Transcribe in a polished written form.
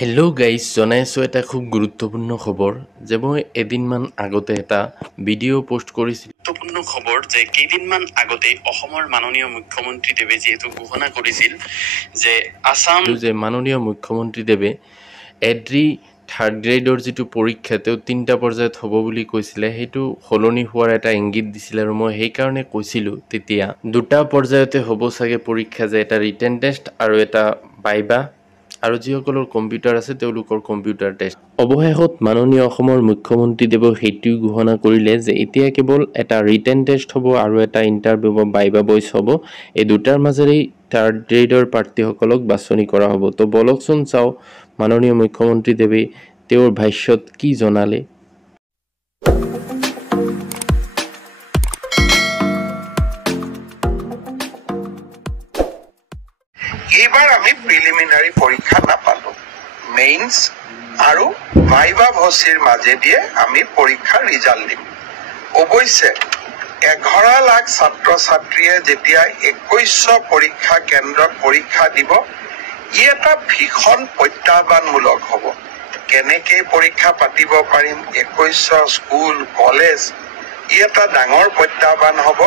Hello' guys, জনাইছোঁ এটা খুব গুৰুত্বপূৰ্ণ খবৰ যে মই এদিনমান আগতে এটা ভিডিঅ' পোষ্ট কৰিছিলোঁ। গুৰুত্বপূৰ্ণ খবৰ যে কেইদিনমান আগতে অসমৰ মাননীয় মুখ্যমন্ত্ৰীদেৱে যিহেতু ঘোষণা কৰিছিল যে মাননীয় মুখ্যমন্ত্ৰীদেৱে এড্ৰি থাৰ্ড গ্ৰেডৰ যিটো পৰীক্ষা তেওঁ 3টা পৰ্যায়ত হ'ব বুলি কৈছিলে, সেইটো সলনি হোৱাৰ এটা ইংগিত দিছিলে আৰু মই সেইকাৰণে কৈছিলোঁ তেতিয়া 2টা পৰ্যায়তে হ'ব চাগে পৰীক্ষা, যে এটা ৰিটেন টেষ্ট আৰু এটা ভাইভা, আৰু যিসকলৰ কম্পিউটাৰ আছে তেওঁলোকৰ কম্পিউটাৰ টেষ্ট। অৱশেষত মাননীয় অসমৰ মুখ্যমন্ত্ৰীদেৱে সেইটোও ঘোষণা কৰিলে যে এতিয়া কেৱল এটা ৰিটেন টেষ্ট হ'ব আৰু এটা ইণ্টাৰভিউ বা ভাইভা ভইচ হ'ব। এই দুটাৰ মাজেৰেই থাৰ্ড গ্ৰেডৰ প্ৰাৰ্থীসকলক বাছনি কৰা হ'ব। তো বলকচোন চাওঁ মাননীয় মুখ্যমন্ত্ৰীদেৱে তেওঁৰ ভাষ্যত কি জনালে। এইবাৰ আমি প্ৰিলিমিনাৰী পৰীক্ষা নাপালো, মেইনছ আৰু ভাইভা ভচিৰ মাজেদিয়ে আমি পৰীক্ষাৰ ৰিজাল্ট দিম। অৱশ্যে 11 লাখ ছাত্ৰ ছাত্ৰীয়ে যেতিয়া 2100 পৰীক্ষা কেন্দ্ৰত পৰীক্ষা দিব, ই এটা ভীষণ প্ৰত্যাহ্বানমূলক হ'ব। কেনেকৈ পৰীক্ষা পাতিব পাৰিম, 2100 স্কুল কলেজ, ই এটা ডাঙৰ প্ৰত্যাহ্বান হ'ব।